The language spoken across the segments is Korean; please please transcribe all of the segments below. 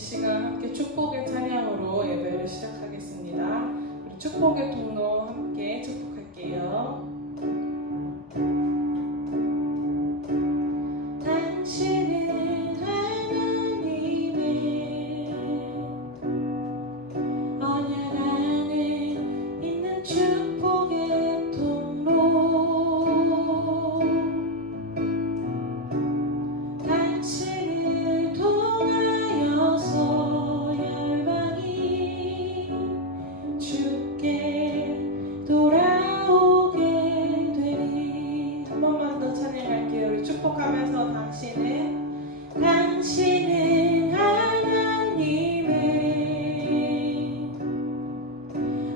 시간 함께 축복의 찬양으로 예배를 시작하겠습니다. 우리 축복의 통로 함께 축복할게요. 당신은 하나님의 언약 안에 있는 축복의 통로, 당신을 통하여서 열방이 주께 돌아오게 되리. 한 번만 더 찬양할게요. 우리 축복하면서 당신은 하나님의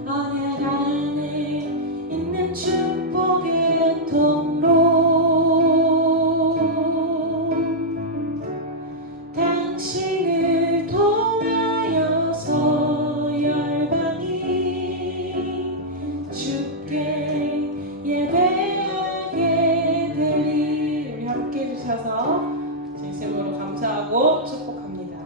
언약 안에 있는 축복의 통로, 당신을 통하여서 열방이 주께 예배하게 되리. 우리 함께 해주셔서 진심으로 감사하고 축복합니다.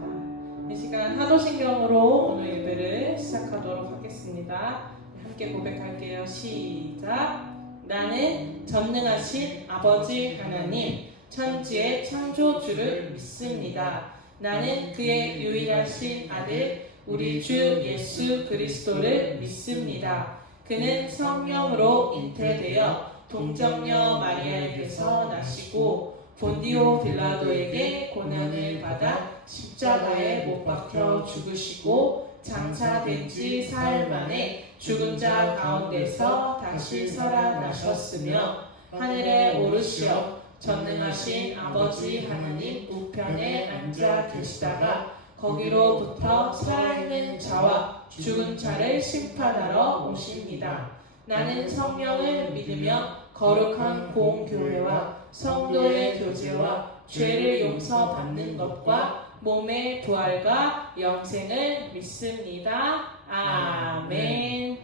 이 시간 사도신경으로 오늘 예배를 시작하도록 하겠습니다. 함께 고백할게요. 시작. 나는 전능하신 아버지 하나님 천지의 창조주를 믿습니다. 나는 그의 유일하신 아들 우리 주 예수 그리스도를 믿습니다. 그는 성령으로 잉태되어 동정녀 마리아에게서 나시고 본디오 빌라도에게 고난을 받아 십자가에 못 박혀 죽으시고 장사된 지 사흘 만에 죽은 자 가운데서 다시 살아나셨으며 하늘에 오르시어 전능하신 아버지 하나님 우편에 앉아 계시다가 거기로부터 살아있는 자와 죽은 자를 심판하러 오십니다. 나는 성령을 믿으며 거룩한 공교회와 성도의 교제와 죄를 용서받는 것과 몸의 부활과 영생을 믿습니다. 아멘.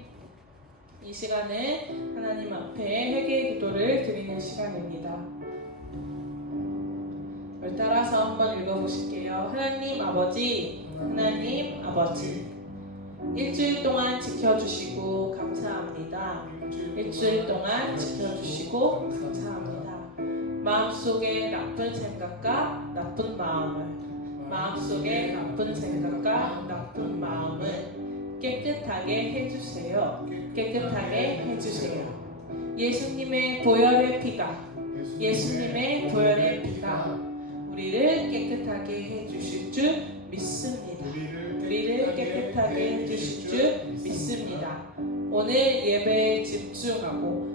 이 시간은 하나님 앞에 회개 기도를 드리는 시간입니다. 따라서 한번 읽어보실게요. 하나님 아버지, 하나님 아버지, 일주일 동안 지켜주시고 감사합니다. 일주일 동안 지켜주시고 감사합니다. 마음속에 나쁜 생각과 나쁜 마음을 깨끗하게 해주세요. 깨끗하게 해주세요. 예수님의 보혈의 피가 우리를 깨끗하게 해주실 줄 믿습니다. 우리를 깨끗하게 해주실 줄 믿습니다. 오늘 예배에 집중하고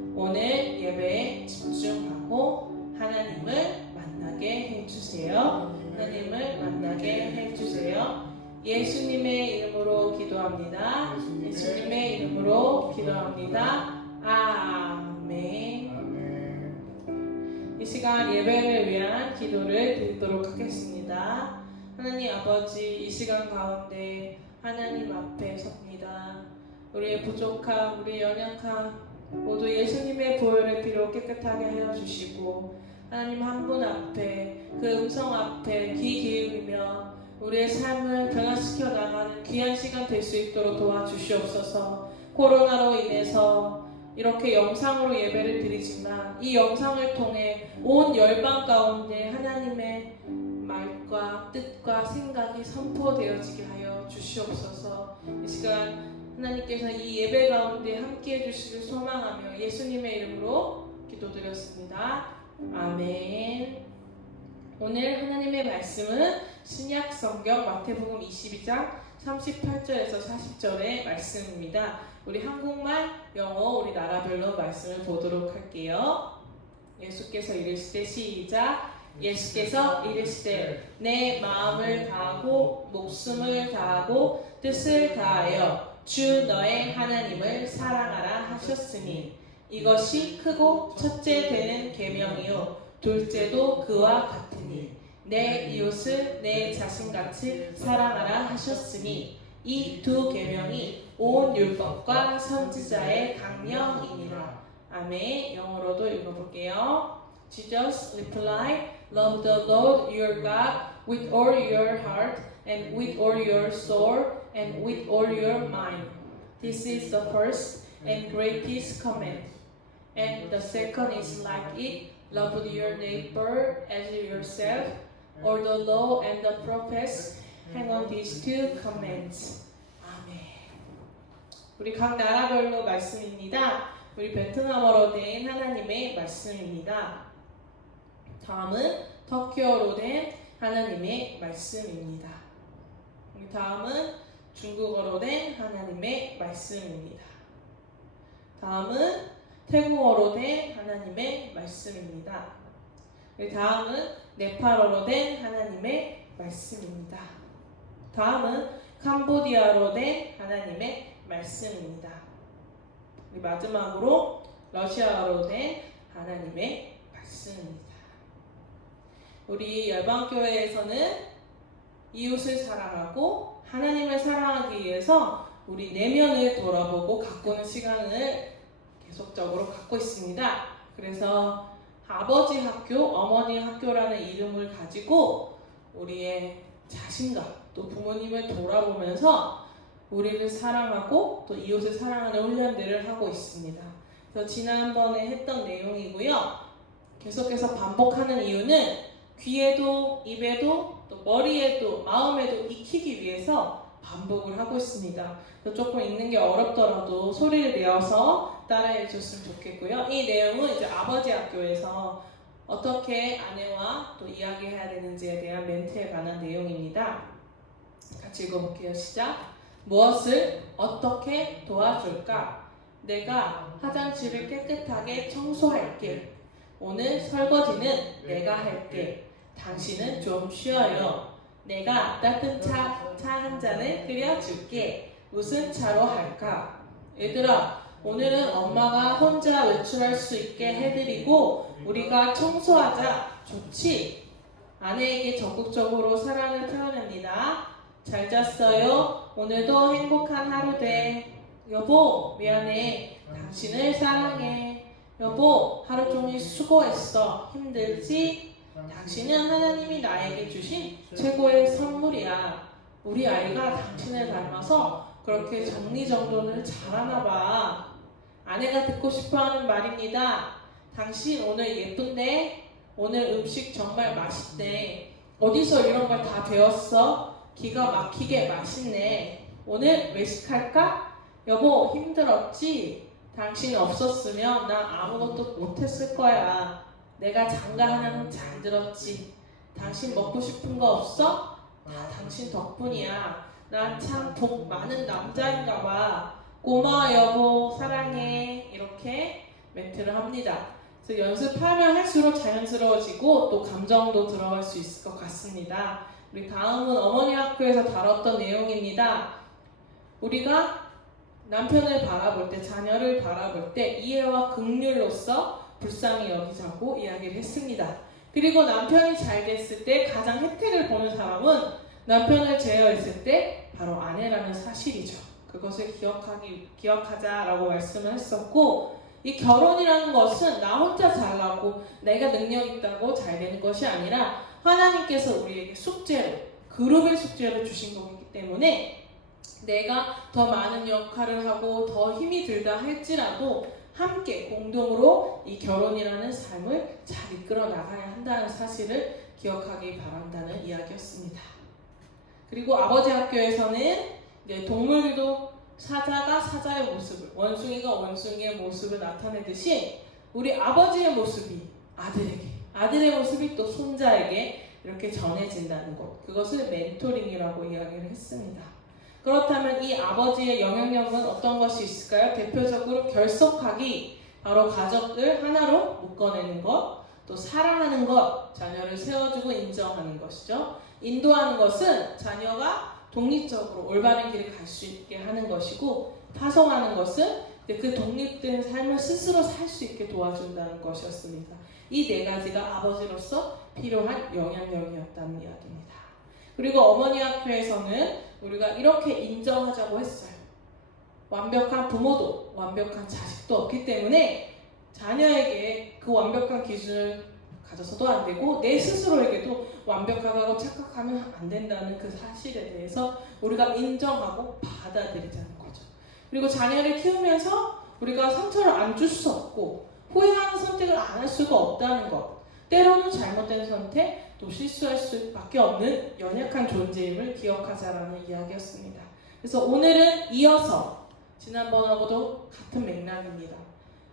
하나님을 만나게 해주세요. 예수님의 이름으로 기도합니다. 아멘. 이 시간 예배를 위한 기도를 드리도록 하겠습니다. 하나님 아버지, 이 시간 가운데 하나님 앞에 섭니다. 우리의 부족함, 우리의 연약함 모두 예수님의 보혈의 피로 깨끗하게 하여 주시고, 하나님 한 분 앞에, 그 음성 앞에 귀 기울이며 우리의 삶을 변화시켜 나가는 귀한 시간 될 수 있도록 도와주시옵소서. 코로나로 인해서 이렇게 영상으로 예배를 드리지만 이 영상을 통해 온 열방 가운데 하나님의 말과 뜻과 생각이 선포되어지게 하여 주시옵소서. 이 시간 하나님께서 이 예배 가운데 함께해 주시길 소망하며 예수님의 이름으로 기도드렸습니다. 아멘. 오늘 하나님의 말씀은 신약 성경 마태복음 22장 38절에서 40절의 말씀입니다. 우리 한국말, 영어, 우리 나라별로 말씀을 보도록 할게요. 예수께서 이르시되 시작. 예수께서 이르시되 내 마음을 다하고 목숨을 다하고 뜻을 다하여 주 너의 하나님을 사랑하라 하셨으니 이것이 크고 첫째 되는 계명이요 둘째도 그와 같으니 내 이웃을 내 자신같이 사랑하라 하셨으니 이 두 계명이 온 율법과 선지자의 강령이니라. 아멘. 영어로도 읽어볼게요. Jesus replied, Love the Lord your God with all your heart and with all your soul and with all your mind. This is the first and greatest command. And the second is like it, love your neighbor as yourself. All the law and the prophets hang on these two commands. 아멘. 우리 각 나라별로 말씀입니다. 우리 베트남어로 된 하나님의 말씀입니다. 다음은 터키어로 된 하나님의 말씀입니다. 우리 다음은 중국어로 된 하나님의 말씀입니다. 다음은 태국어로 된 하나님의 말씀입니다. 우리 다음은 네팔어로 된 하나님의 말씀입니다. 다음은 캄보디아로 된 하나님의 말씀입니다. 우리 마지막으로 러시아어로 된 하나님의 말씀입니다. 우리 열방교회에서는 이웃을 사랑하고 하나님을 사랑하기 위해서 우리 내면을 돌아보고 가꾸는 시간을 계속적으로 갖고 있습니다. 그래서 아버지 학교, 어머니 학교라는 이름을 가지고 우리의 자신감, 또 부모님을 돌아보면서 우리를 사랑하고 또 이웃을 사랑하는 훈련들을 하고 있습니다. 그래서 지난번에 했던 내용이고요. 계속해서 반복하는 이유는 귀에도, 입에도, 또 머리에도, 마음에도 익히기 위해서 반복을 하고 있습니다. 조금 읽는 게 어렵더라도 소리를 내어서 따라해 줬으면 좋겠고요. 이 내용은 이제 아버지 학교에서 어떻게 아내와 또 이야기해야 되는지에 대한 멘트에 관한 내용입니다. 같이 읽어볼게요. 시작. 무엇을 어떻게 도와줄까? 내가 화장실을 깨끗하게 청소할게. 오늘 설거지는 내가 할게. 당신은 좀 쉬어요. 내가 따뜻한 차 한 잔을 끓여줄게. 무슨 차로 할까? 얘들아, 오늘은 엄마가 혼자 외출할 수 있게 해드리고 우리가 청소하자. 좋지? 아내에게 적극적으로 사랑을 표현합니다. 잘 잤어요? 오늘도 행복한 하루 돼. 여보, 미안해. 당신을 사랑해. 여보, 하루 종일 수고했어. 힘들지? 당신은 하나님이 나에게 주신 최고의 선물이야. 우리 아이가 당신을 닮아서 그렇게 정리정돈을 잘하나 봐. 아내가 듣고 싶어하는 말입니다. 당신 오늘 예쁜데? 오늘 음식 정말 맛있대. 어디서 이런 걸 다 배웠어? 기가 막히게 맛있네. 오늘 외식할까? 여보, 힘들었지? 당신 없었으면 나 아무것도 못했을 거야. 내가 장가 하나는 잘 들었지. 당신 먹고 싶은 거 없어? 다 당신 덕분이야. 난 참 복 많은 남자인가 봐. 고마워 여보, 사랑해. 이렇게 멘트를 합니다. 그래서 연습하면 할수록 자연스러워지고 또 감정도 들어갈 수 있을 것 같습니다. 우리 다음은 어머니 학교에서 다뤘던 내용입니다. 우리가 남편을 바라볼 때, 자녀를 바라볼 때 이해와 긍휼로서 불쌍히 여기자고 이야기를 했습니다. 그리고 남편이 잘 됐을 때 가장 혜택을 보는 사람은 남편을 제어했을 때 바로 아내라는 사실이죠. 그것을 기억하자라고 말씀을 했었고, 이 결혼이라는 것은 나 혼자 잘나고 내가 능력 있다고 잘 되는 것이 아니라 하나님께서 우리에게 숙제로, 그룹의 숙제를 주신 거기 때문에 내가 더 많은 역할을 하고 더 힘이 들다 할지라도 함께 공동으로 이 결혼이라는 삶을 잘 이끌어 나가야 한다는 사실을 기억하기 바란다는 이야기였습니다. 그리고 아버지 학교에서는 동물도 사자가 사자의 모습을, 원숭이가 원숭이의 모습을 나타내듯이 우리 아버지의 모습이 아들의 모습이 또 손자에게 이렇게 전해진다는 것, 그것을 멘토링이라고 이야기를 했습니다. 그렇다면 이 아버지의 영향력은 어떤 것이 있을까요? 대표적으로 결속하기, 바로 가족을 하나로 묶어내는 것, 또 사랑하는 것, 자녀를 세워주고 인정하는 것이죠. 인도하는 것은 자녀가 독립적으로 올바른 길을 갈 수 있게 하는 것이고, 파송하는 것은 그 독립된 삶을 스스로 살 수 있게 도와준다는 것이었습니다. 이 네 가지가 아버지로서 필요한 영향력이었다는 이야기입니다. 그리고 어머니 학교에서는 우리가 이렇게 인정하자고 했어요. 완벽한 부모도 완벽한 자식도 없기 때문에 자녀에게 그 완벽한 기준을 가져서도 안 되고 내 스스로에게도 완벽하다고 착각하면 안 된다는 그 사실에 대해서 우리가 인정하고 받아들이자는 거죠. 그리고 자녀를 키우면서 우리가 상처를 안 줄 수 없고 후회하는 선택을 안 할 수가 없다는 것, 때로는 잘못된 선택, 또 실수할 수밖에 없는 연약한 존재임을 기억하자라는 이야기였습니다. 그래서 오늘은 이어서 지난번하고도 같은 맥락입니다.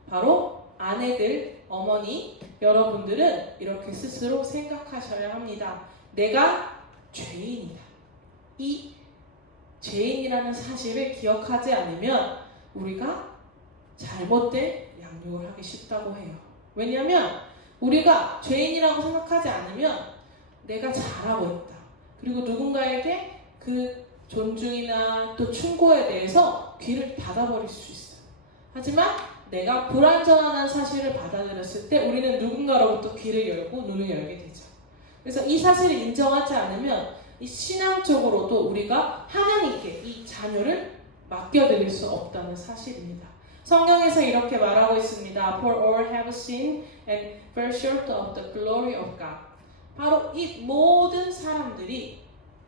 바로 아내들, 어머니, 여러분들은 이렇게 스스로 생각하셔야 합니다. 내가 죄인이다. 이 죄인이라는 사실을 기억하지 않으면 우리가 잘못된 양육을 하기 쉽다고 해요. 왜냐하면 우리가 죄인이라고 생각하지 않으면 내가 잘하고 있다. 그리고 누군가에게 그 존중이나 또 충고에 대해서 귀를 닫아버릴 수 있어요. 하지만 내가 불완전한 사실을 받아들였을 때 우리는 누군가로부터 귀를 열고 눈을 열게 되죠. 그래서 이 사실을 인정하지 않으면 이 신앙적으로도 우리가 하나님께 이 자녀를 맡겨드릴 수 없다는 사실입니다. 성경에서 이렇게 말하고 있습니다. For all have sinned and fell short of the glory of God. 바로 이 모든 사람들이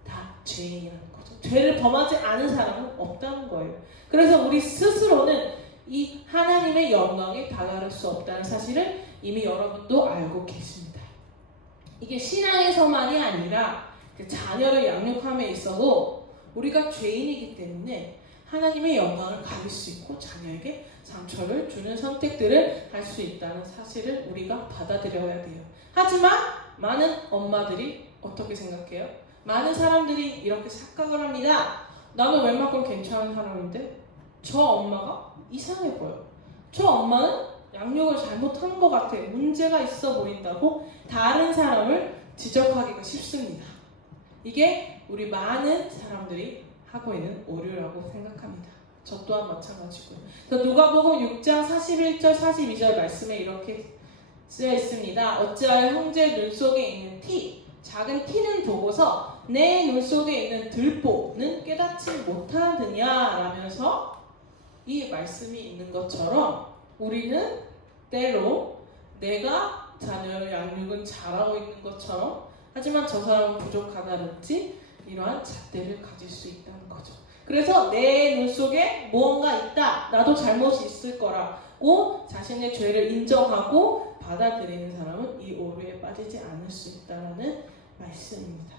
다 죄인이라는 거죠. 죄를 범하지 않은 사람은 없다는 거예요. 그래서 우리 스스로는 이 하나님의 영광에 다다를 수 없다는 사실을 이미 여러분도 알고 계십니다. 이게 신앙에서만이 아니라 자녀를 양육함에 있어도 우리가 죄인이기 때문에 하나님의 영광을 가질 수 있고 자녀에게 상처를 주는 선택들을 할 수 있다는 사실을 우리가 받아들여야 돼요. 하지만 많은 엄마들이 어떻게 생각해요? 많은 사람들이 이렇게 착각을 합니다. 나는 웬만큼 괜찮은 사람인데 저 엄마가 이상해 보여. 저 엄마는 양육을 잘못하는 것 같아. 문제가 있어 보인다고 다른 사람을 지적하기가 쉽습니다. 이게 우리 많은 사람들이 하고 있는 오류라고 생각합니다. 저 또한 마찬가지고요. 누가복음 6장 41절 42절 말씀에 이렇게 쓰여 있습니다. 어찌하여 형제 눈 속에 있는 티, 작은 티는 보고서 내 눈 속에 있는 들보는 깨닫지 못하느냐 라면서 이 말씀이 있는 것처럼 우리는 때로 내가 자녀의 양육은 잘하고 있는 것처럼 하지만 저 사람은 부족하다든지 이러한 잣대를 가질 수 있다는 거죠. 그래서 내 눈 속에 무언가 있다. 나도 잘못이 있을 거라고 자신의 죄를 인정하고 받아들이는 사람은 이 오류에 빠지지 않을 수 있다는 말씀입니다.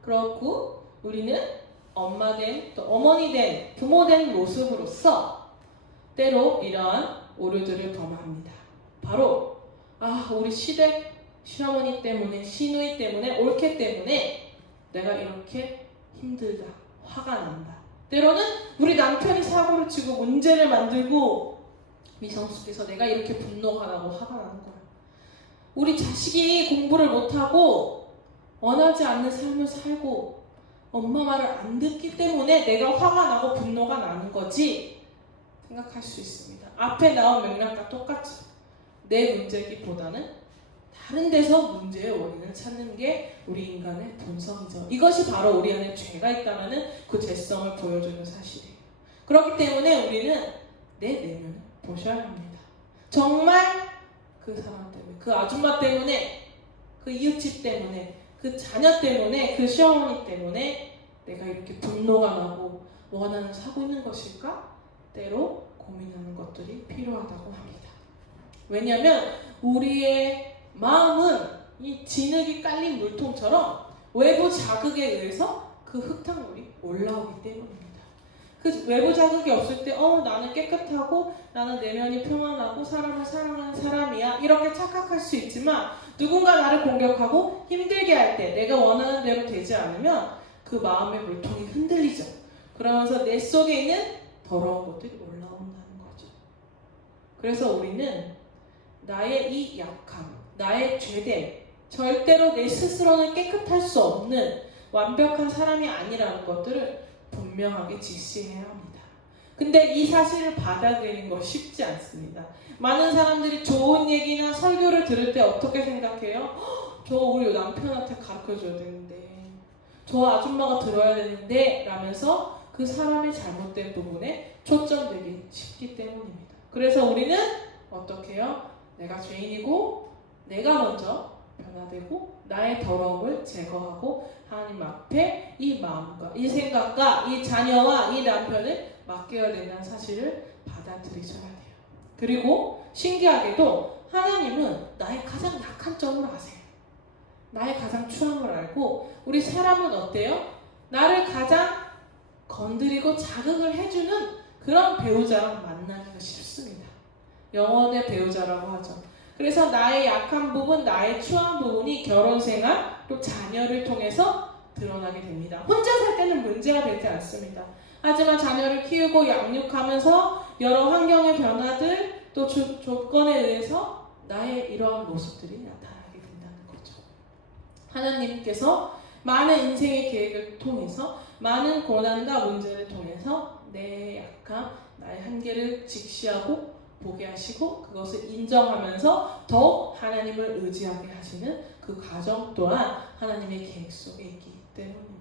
그렇고 우리는 엄마 된, 또 어머니 된, 부모 된 모습으로서 때로 이러한 오류들을 범합니다. 바로 우리 시댁 시어머니 때문에, 시누이 때문에, 올케 때문에 내가 이렇게 힘들다, 화가 난다. 때로는 우리 남편이 사고를 치고 문제를 만들고 미성숙해서 내가 이렇게 분노가 나고 화가 나는 거야. 우리 자식이 공부를 못하고 원하지 않는 삶을 살고 엄마 말을 안 듣기 때문에 내가 화가 나고 분노가 나는 거지 생각할 수 있습니다. 앞에 나온 맥락과 똑같이 내 문제기보다는 다른 데서 문제의 원인을 찾는 게 우리 인간의 본성이죠. 이것이 바로 우리 안에 죄가 있다는 그 죄성을 보여주는 사실이에요. 그렇기 때문에 우리는 내 내면을 보셔야 합니다. 정말 그 사람 때문에, 그 아줌마 때문에, 그 이웃집 때문에, 그 자녀 때문에, 그 시어머니 때문에 내가 이렇게 분노가 나고 원한을 사고 있는 것일까? 때로 고민하는 것들이 필요하다고 합니다. 왜냐하면 우리의 마음은 이 진흙이 깔린 물통처럼 외부 자극에 의해서 그 흙탕물이 올라오기 때문입니다. 그 외부 자극이 없을 때 나는 깨끗하고 나는 내면이 평안하고 사람을 사랑하는 사람이야 이렇게 착각할 수 있지만 누군가 나를 공격하고 힘들게 할 때 내가 원하는 대로 되지 않으면 그 마음의 물통이 흔들리죠. 그러면서 내 속에 있는 더러운 것들이 올라온다는 거죠. 그래서 우리는 나의 이 약함, 나의 죄됨, 절대로 내 스스로는 깨끗할 수 없는 완벽한 사람이 아니라는 것들을 분명하게 직시해야 합니다. 근데 이 사실을 받아들이는 거 쉽지 않습니다. 많은 사람들이 좋은 얘기나 설교를 들을 때 어떻게 생각해요? 저 우리 남편한테 가르쳐줘야 되는데, 저 아줌마가 들어야 되는데 라면서 그 사람의 잘못된 부분에 초점되기 쉽기 때문입니다. 그래서 우리는 어떻게 해요? 내가 죄인이고 내가 먼저 변화되고 나의 더러움을 제거하고 하나님 앞에 이 마음과 이 생각과 이 자녀와 이 남편을 맡겨야 된다는 사실을 받아들이셔야 돼요. 그리고 신기하게도 하나님은 나의 가장 약한 점을 아세요. 나의 가장 추함을 알고 우리 사람은 어때요? 나를 가장 건드리고 자극을 해주는 그런 배우자랑 만나기가 쉽습니다. 영혼의 배우자라고 하죠. 그래서 나의 약한 부분, 나의 추한 부분이 결혼생활, 또 자녀를 통해서 드러나게 됩니다. 혼자 살 때는 문제가 되지 않습니다. 하지만 자녀를 키우고 양육하면서 여러 환경의 변화들, 또 조건에 의해서 나의 이러한 모습들이 나타나게 된다는 거죠. 하나님께서 많은 인생의 계획을 통해서 많은 고난과 문제를 통해서 내 약함, 나의 한계를 직시하고 보게 하시고 그것을 인정하면서 더욱 하나님을 의지하게 하시는 그 과정 또한 하나님의 계획 속에 있기 때문입니다.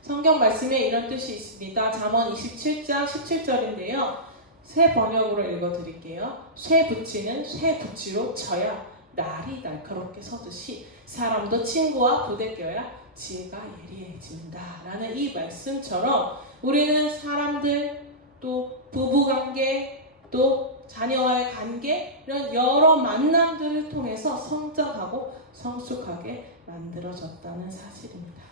성경 말씀에 이런 뜻이 있습니다. 잠언 27장 17절인데요. 새 번역으로 읽어드릴게요. 쇠 붙이는 쇠 붙이로 쳐야 날이 날카롭게 서듯이 사람도 친구와 부대껴야 지혜가 예리해진다 라는 이 말씀처럼 우리는 사람들, 또 부부관계, 또 자녀와의 관계, 이런 여러 만남들을 통해서 성장하고 성숙하게 만들어졌다는 사실입니다.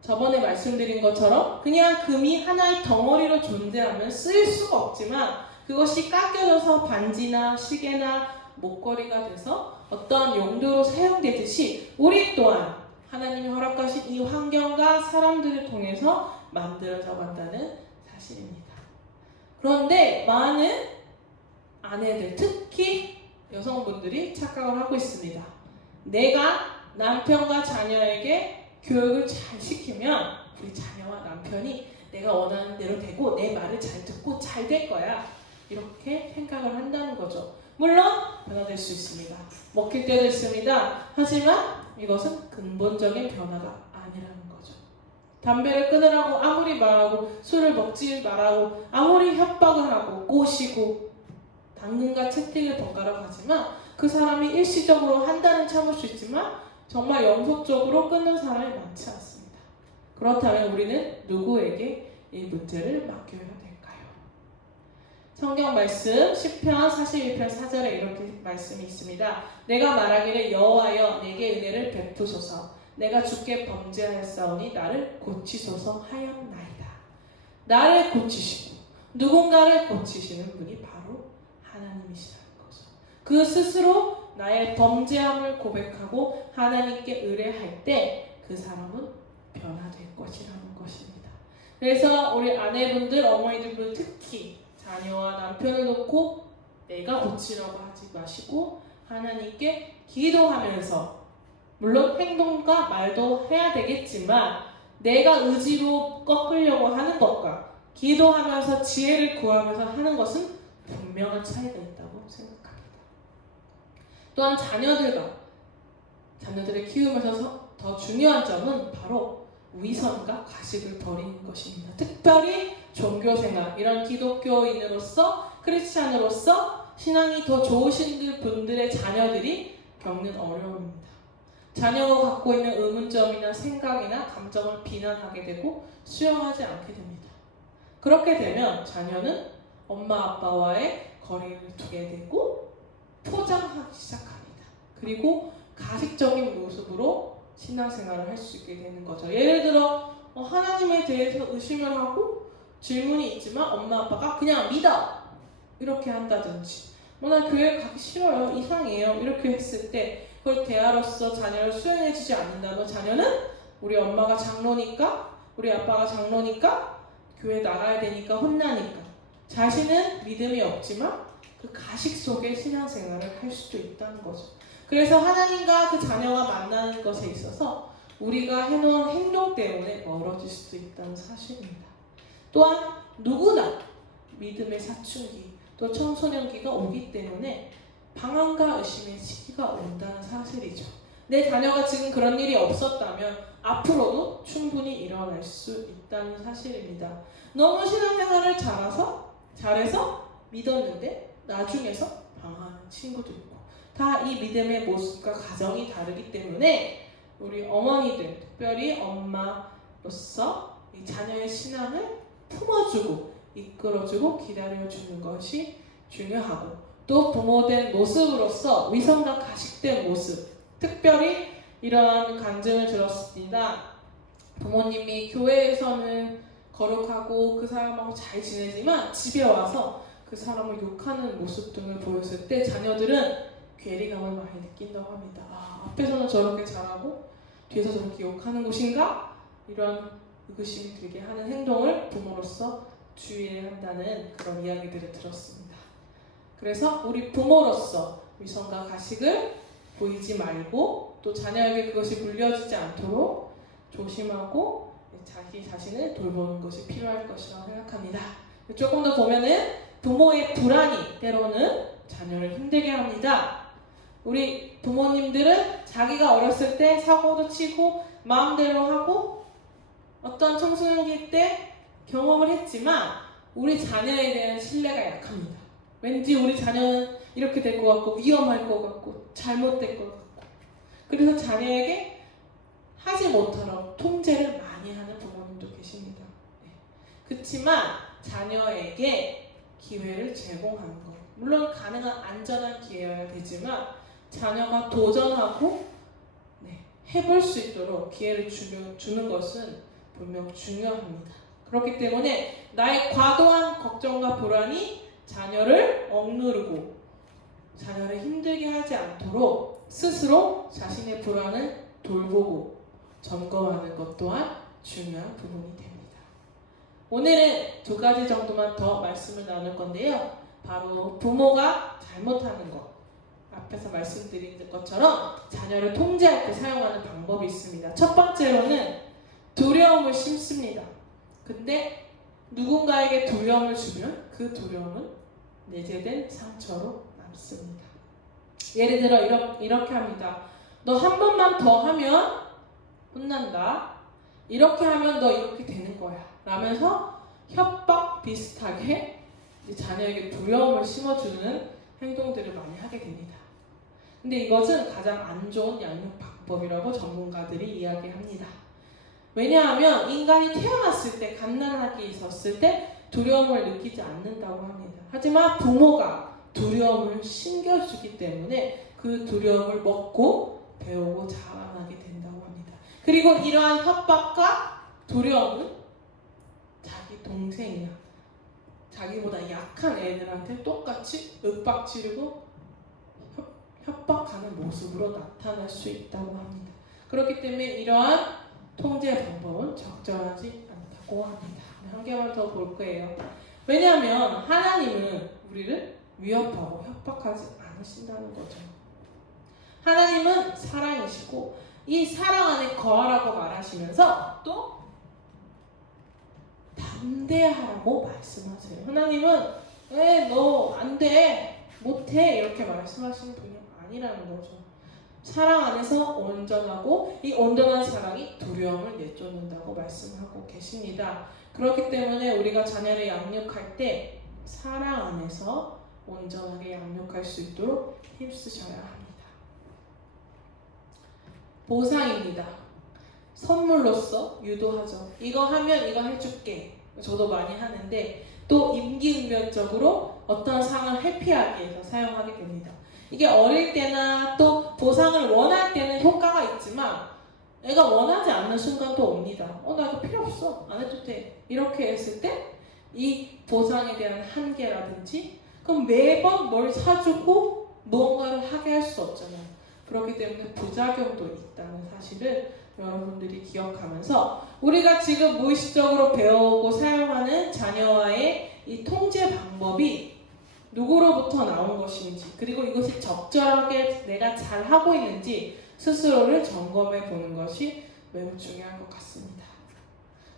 저번에 말씀드린 것처럼 그냥 금이 하나의 덩어리로 존재하면 쓰일 수가 없지만 그것이 깎여져서 반지나 시계나 목걸이가 돼서 어떠한 용도로 사용되듯이 우리 또한 하나님이 허락하신 이 환경과 사람들을 통해서 만들어져 간다는 사실입니다. 그런데 많은 아내들, 특히 여성분들이 착각을 하고 있습니다. 내가 남편과 자녀에게 교육을 잘 시키면 우리 자녀와 남편이 내가 원하는 대로 되고 내 말을 잘 듣고 잘 될 거야. 이렇게 생각을 한다는 거죠. 물론 변화될 수 있습니다. 먹힐 때도 있습니다. 하지만 이것은 근본적인 변화가 아니라는 거죠. 담배를 끊으라고 아무리 말하고 술을 먹지 말라고 아무리 협박을 하고 꼬시고 당근과 채찍을 번갈아 가지만 그 사람이 일시적으로 한 달은 참을 수 있지만 정말 영속적으로 끊는 사람이 많지 않습니다. 그렇다면 우리는 누구에게 이 문제를 맡겨야 될까요? 성경 말씀 시편 41편 4절에 이렇게 말씀이 있습니다. 내가 말하기를 여호와여 내게 은혜를 베푸소서 내가 주께 범죄하였사오니 나를 고치소서 하였나이다. 나를 고치시고 누군가를 고치시는 분이 바로 하나님이시라는 거죠. 그 스스로 나의 범죄함을 고백하고 하나님께 의뢰할 때 그 사람은 변화될 것이라는 것입니다. 그래서 우리 아내분들, 어머니들 특히 자녀와 남편을 놓고 내가 고치려고 하지 마시고 하나님께 기도하면서 물론 행동과 말도 해야 되겠지만 내가 의지로 꺾으려고 하는 것과 기도하면서 지혜를 구하면서 하는 것은 분명한 차이가 있다고 생각합니다. 또한 자녀들을 키우면서 더 중요한 점은 바로 위선과 가식을 버리는 것입니다. 특별히 종교생활, 이런 기독교인으로서 크리스찬으로서 신앙이 더 좋으신 분들의 자녀들이 겪는 어려움입니다. 자녀가 갖고 있는 의문점이나 생각이나 감정을 비난하게 되고 수용하지 않게 됩니다. 그렇게 되면 자녀는 엄마 아빠와의 거리를 두게 되고 포장하기 시작합니다. 그리고 가식적인 모습으로 신앙생활을 할 수 있게 되는 거죠. 예를 들어 하나님에 대해서 의심을 하고 질문이 있지만 엄마 아빠가 그냥 믿어! 이렇게 한다든지 나 교회 가기 싫어요. 이상해요. 이렇게 했을 때 그걸 대화로서 자녀를 수용해주지 않는다면 자녀는 우리 엄마가 장로니까 우리 아빠가 장로니까 교회 나가야 되니까 혼나니까 자신은 믿음이 없지만 그 가식 속에 신앙생활을 할 수도 있다는 거죠. 그래서 하나님과 그 자녀가 만나는 것에 있어서 우리가 해놓은 행동 때문에 멀어질 수도 있다는 사실입니다. 또한 누구나 믿음의 사춘기 또 청소년기가 오기 때문에 방황과 의심의 시기가 온다는 사실이죠. 내 자녀가 지금 그런 일이 없었다면 앞으로도 충분히 일어날 수 있다는 사실입니다. 너무 신앙생활을 잘해서 믿었는데 나중에서 방황하는 친구도 있고 다 이 믿음의 모습과 가정이 다르기 때문에 우리 어머니들, 특별히 엄마로서 이 자녀의 신앙을 품어주고 이끌어주고 기다려주는 것이 중요하고, 또 부모된 모습으로서 위선과 가식된 모습, 특별히 이러한 간증을 들었습니다. 부모님이 교회에서는 거룩하고 그 사람하고 잘 지내지만 집에 와서 그 사람을 욕하는 모습 등을 보였을 때 자녀들은 괴리감을 많이 느낀다고 합니다. 앞에서는 저렇게 잘하고 뒤에서 저렇게 욕하는 곳인가? 이런 의구심이 들게 하는 행동을 부모로서 주의해야 한다는 그런 이야기들을 들었습니다. 그래서 우리 부모로서 위선과 가식을 보이지 말고 또 자녀에게 그것이 물려지지 않도록 조심하고 자기 자신을 돌보는 것이 필요할 것이라고 생각합니다. 조금 더 보면은 부모의 불안이 때로는 자녀를 힘들게 합니다. 우리 부모님들은 자기가 어렸을 때 사고도 치고 마음대로 하고 어떤 청소년기 때 경험을 했지만 우리 자녀에 대한 신뢰가 약합니다. 왠지 우리 자녀는 이렇게 될 것 같고 위험할 것 같고 잘못될 것 같고, 그래서 자녀에게 하지 못하도록 통제를 많이 하는 부모님도 계십니다. 그렇지만 자녀에게 기회를 제공하는 것, 물론 가능한 안전한 기회여야 되지만 자녀가 도전하고 해볼 수 있도록 기회를 주는 것은 분명 중요합니다. 그렇기 때문에 나의 과도한 걱정과 불안이 자녀를 억누르고 자녀를 힘들게 하지 않도록 스스로 자신의 불안을 돌보고 점검하는 것 또한 중요한 부분이 됩니다. 오늘은 2가지 정도만 더 말씀을 나눌 건데요. 바로 부모가 잘못하는 것, 앞에서 말씀드린 것처럼 자녀를 통제할 때 사용하는 방법이 있습니다. 첫 번째로는 두려움을 심습니다. 근데 누군가에게 두려움을 주면 그 두려움은 내재된 상처로 남습니다. 예를 들어 이렇게 합니다. 너 한 번만 더 하면 혼난다. 이렇게 하면 너 이렇게 되는 거야. 라면서 협박 비슷하게 자녀에게 두려움을 심어주는 행동들을 많이 하게 됩니다. 근데 이것은 가장 안 좋은 양육 방법이라고 전문가들이 이야기합니다. 왜냐하면 인간이 태어났을 때, 갓난아기 있었을 때 두려움을 느끼지 않는다고 합니다. 하지만 부모가 두려움을 심겨주기 때문에 그 두려움을 먹고 배우고 자라나게 된다고 합니다. 그리고 이러한 협박과 두려움은 자기 동생이나 자기보다 약한 애들한테 똑같이 윽박지르고 협박하는 모습으로 나타날 수 있다고 합니다. 그렇기 때문에 이러한 통제 방법은 적절하지 않다고 합니다. 한 개만 더 볼 거예요. 왜냐하면 하나님은 우리를 위협하고 협박하지 않으신다는 거죠. 하나님은 사랑이시고 이 사랑 안에 거하라고 말하시면서 또 담대하라고 말씀하세요. 하나님은 왜 너 안 돼, 못해 이렇게 말씀하시는 분이 아니라는 거죠. 사랑 안에서 온전하고 이 온전한 사랑이 두려움을 내쫓는다고 말씀하고 계십니다. 그렇기 때문에 우리가 자녀를 양육할 때 사랑 안에서 온전하게 양육할 수 있도록 힘쓰셔야 합니다. 보상입니다. 선물로서 유도하죠. 이거 하면 이거 해줄게. 저도 많이 하는데 또 임기응변적으로 어떤 상황을 회피하기 위해서 사용하게 됩니다. 이게 어릴 때나 또 보상을 원할 때는 효과가 있지만 애가 원하지 않는 순간도 옵니다. 나 이거 필요 없어. 안 해도 돼. 이렇게 했을 때 이 보상에 대한 한계라든지 그럼 매번 뭘 사주고 무언가를 하게 할 수 없잖아요. 그렇기 때문에 부작용도 있다는 사실을 여러분들이 기억하면서 우리가 지금 무의식적으로 배우고 사용하는 자녀와의 이 통제 방법이 누구로부터 나온 것인지, 그리고 이것이 적절하게 내가 잘 하고 있는지 스스로를 점검해 보는 것이 매우 중요한 것 같습니다.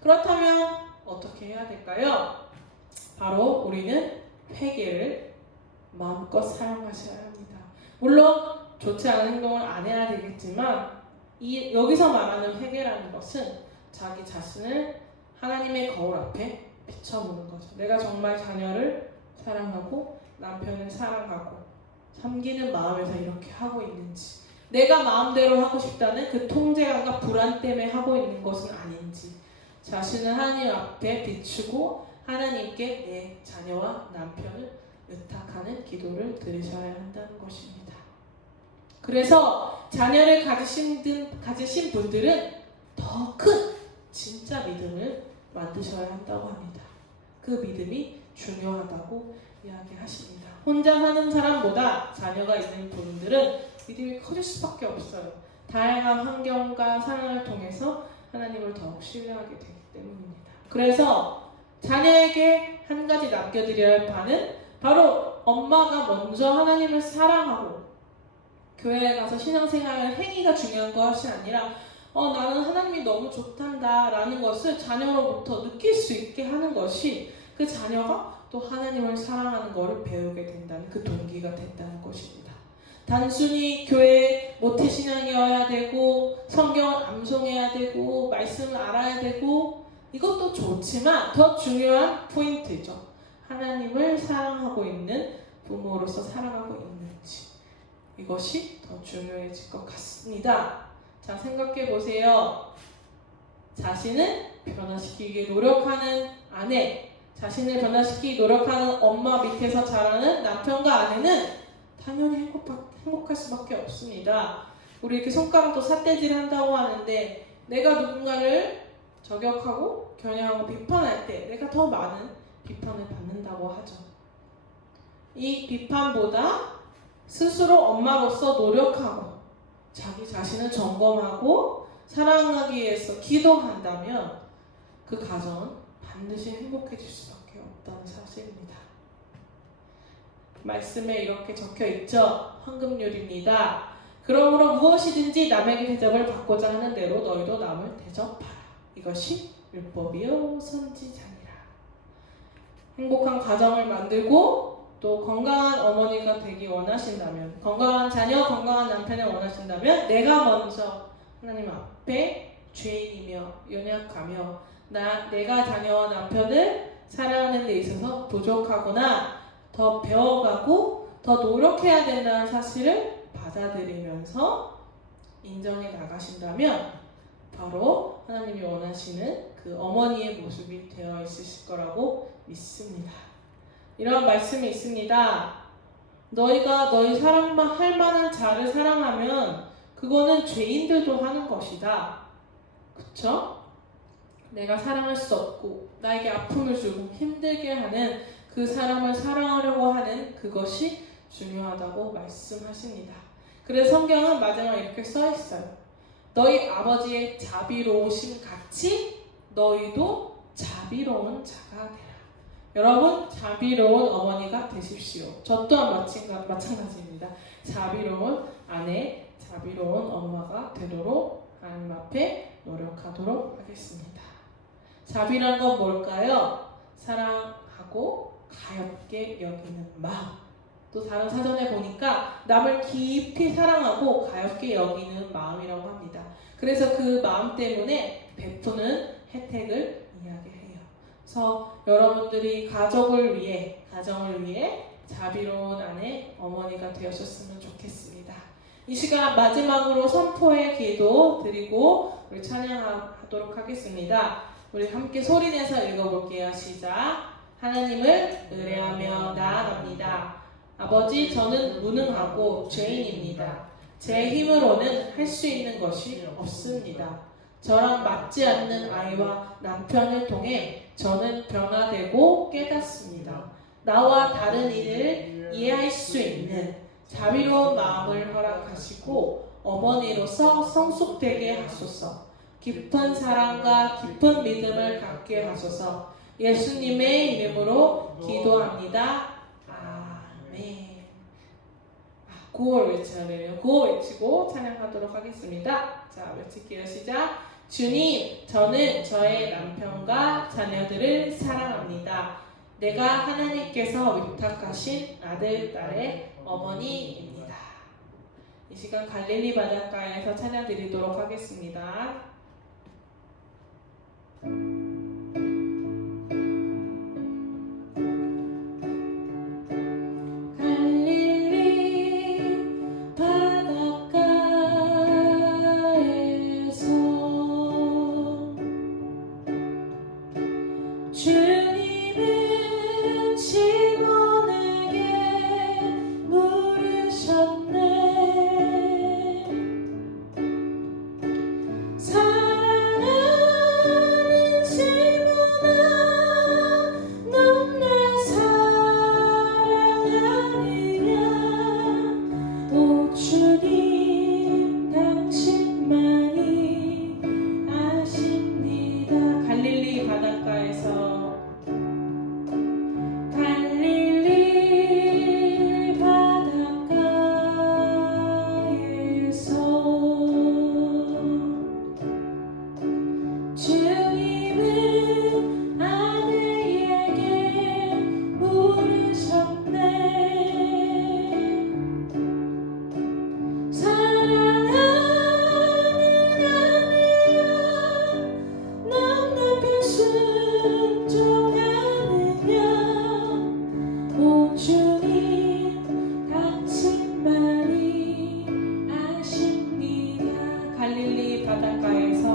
그렇다면 어떻게 해야 될까요? 바로 우리는 회개를 마음껏 사용하셔야 합니다. 물론 좋지 않은 행동을 안 해야 되겠지만 여기서 말하는 회개라는 것은 자기 자신을 하나님의 거울 앞에 비춰보는 거죠. 내가 정말 자녀를 사랑하고 남편을 사랑하고 섬기는 마음에서 이렇게 하고 있는지, 내가 마음대로 하고 싶다는 그 통제감과 불안 때문에 하고 있는 것은 아닌지, 자신을 하나님 앞에 비추고 하나님께 내 자녀와 남편을 의탁하는 기도를 드리셔야 한다는 것입니다. 그래서 자녀를 가지신 분들은 더 큰 진짜 믿음을 만드셔야 한다고 합니다. 그 믿음이 중요하다고 이야기하십니다. 혼자 사는 사람보다 자녀가 있는 분들은 믿음이 커질 수밖에 없어요. 다양한 환경과 상황을 통해서 하나님을 더욱 신뢰하게 되기 때문입니다. 그래서 자녀에게 한 가지 남겨드려야 할 바는 바로 엄마가 먼저 하나님을 사랑하고 교회에 가서 신앙생활 행위가 중요한 것이 아니라 나는 하나님이 너무 좋단다 라는 것을 자녀로부터 느낄 수 있게 하는 것이 그 자녀가 또 하나님을 사랑하는 것을 배우게 된다는 그 동기가 된다는 것입니다. 단순히 교회에 모태신앙이어야 되고 성경을 암송해야 되고 말씀을 알아야 되고 이것도 좋지만 더 중요한 포인트죠. 하나님을 사랑하고 있는 부모로서 살아가고 있는지, 이것이 더 중요해질 것 같습니다. 자, 생각해 보세요. 자신을 변화시키기 노력하는 아내, 자신을 변화시키기 노력하는 엄마 밑에서 자라는 남편과 아내는 당연히 행복할 수밖에 없습니다. 우리 이렇게 손가락도 삿대질 한다고 하는데, 내가 누군가를 저격하고 겨냥하고 비판할 때 내가 더 많은 비판을 받는다고 하죠. 이 비판보다 스스로 엄마로서 노력하고 자기 자신을 점검하고 사랑하기 위해서 기도한다면 그 가정은 반드시 행복해질 수밖에 없다는 사실입니다. 말씀에 이렇게 적혀 있죠. 황금률입니다. 그러므로 무엇이든지 남에게 대접을 받고자 하는 대로 너희도 남을 대접하라. 이것이 율법이요 선지자니라. 행복한 가정을 만들고 또 건강한 어머니가 되기 원하신다면, 건강한 자녀, 건강한 남편을 원하신다면 내가 먼저 하나님 앞에 죄인이며 연약하며 내가 자녀와 남편을 사랑하는 데 있어서 부족하거나 더 배워가고 더 노력해야 된다는 사실을 받아들이면서 인정해 나가신다면 바로 하나님이 원하시는 그 어머니의 모습이 되어 있으실 거라고 믿습니다. 이런 말씀이 있습니다. 너희가 너희 사랑만 할 만한 자를 사랑하면 그거는 죄인들도 하는 것이다. 그쵸? 내가 사랑할 수 없고 나에게 아픔을 주고 힘들게 하는 그 사람을 사랑하려고 하는 그것이 중요하다고 말씀하십니다. 그래서 성경은 마지막에 이렇게 써 있어요. 너희 아버지의 자비로우심 같이 너희도 자비로운 자가 되라. 여러분, 자비로운 어머니가 되십시오. 저 또한 마찬가지입니다. 자비로운 아내, 자비로운 엄마가 되도록 하나님 앞에 노력하도록 하겠습니다. 자비란 건 뭘까요? 사랑하고 가엾게 여기는 마음. 또 다른 사전에 보니까 남을 깊이 사랑하고 가엾게 여기는 마음이라고 합니다. 그래서 그 마음 때문에 베푸는 혜택을 이야기해요. 그래서 여러분들이 가정을 위해 자비로운 아내, 어머니가 되셨으면 좋겠습니다. 이 시간 마지막으로 선포의 기도 드리고 우리 찬양하도록 하겠습니다. 우리 함께 소리내서 읽어볼게요. 시작. 하나님을 의뢰하며 나아갑니다. 아버지, 저는 무능하고 죄인입니다. 제 힘으로는 할 수 있는 것이 없습니다. 저랑 맞지 않는 아이와 남편을 통해 저는 변화되고 깨닫습니다. 나와 다른 이들을 이해할 수 있는 자비로운 마음을 허락하시고 어머니로서 성숙되게 하소서. 깊은 사랑과 깊은 믿음을 갖게 하소서. 예수님의 이름으로 기도합니다. 아멘. 구호를 외쳐야 되네요. 구호 외치고 찬양하도록 하겠습니다. 자, 외칠게요. 시작. 주님, 저는 저의 남편과 자녀들을 사랑합니다. 내가 하나님께서 위탁하신 아들, 딸의 어머니입니다. 이 시간 갈릴리 바닷가에서 찬양 드리도록 하겠습니다. 갈릴리 주님은 시몬에게 물으셨네. 사랑하는 시몬아, 넌 날 사랑하느냐. 오 주님, 당신만이 아십니다. 갈릴리 바닷가에서 주님은 아내에게 물으셨네. 사랑하는 아내야, 넌 남편 순종하느냐. 오 주님, 당신만이 아십니다. 갈릴리 바닷가에서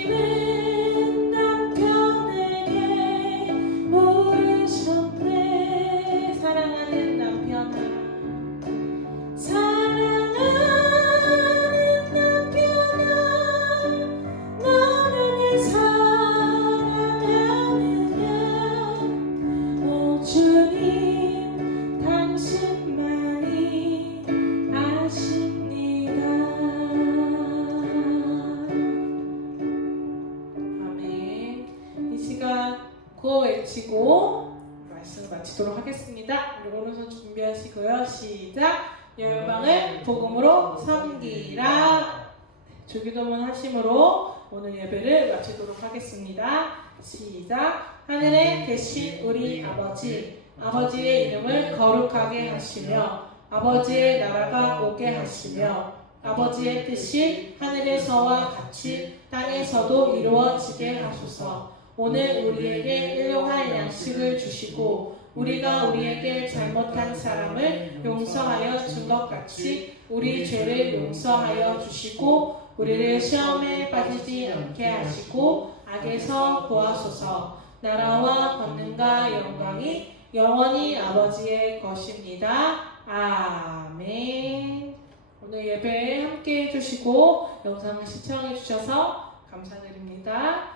주님은 남편에게 물으셨네. 사랑하는 남편아, 사랑하는 남편아, 너는 날 사랑하느냐. 오 주님, 당신만이 아십니다. 아멘. 이 시간 구호 외치고 말씀 마치도록 하겠습니다. 우리 오른손 준비하시고요. 시작. 열방을 복음으로 섬기라. 주기도문 하심으로 오늘 예배를 마치도록 하겠습니다. 시작. 하늘에 계신 우리 아버지, 아버지의 이름을 거룩하게 하시며 아버지의 나라가 오게 하시며 아버지의 뜻이 하늘에서와 같이 땅에서도 이루어지게 하소서. 오늘 우리에게 일용할 양식을 주시고 우리가 우리에게 잘못한 사람을 용서하여 준 것 같이 우리 죄를 용서하여 주시고 우리를 시험에 빠지지 않게 하시고 악에서 구하소서. 나라와 권능과 영광이 영원히 아버지의 것입니다. 아멘. 오늘 예배 함께 해주시고 영상을 시청해 주셔서 감사드립니다.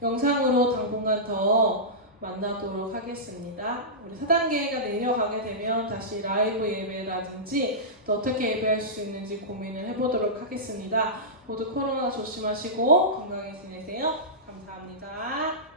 영상으로 당분간 더 만나도록 하겠습니다. 우리 4단계가 내려가게 되면 다시 라이브 예배라든지 또 어떻게 예배할 수 있는지 고민을 해보도록 하겠습니다. 모두 코로나 조심하시고 건강히 지내세요. 감사합니다.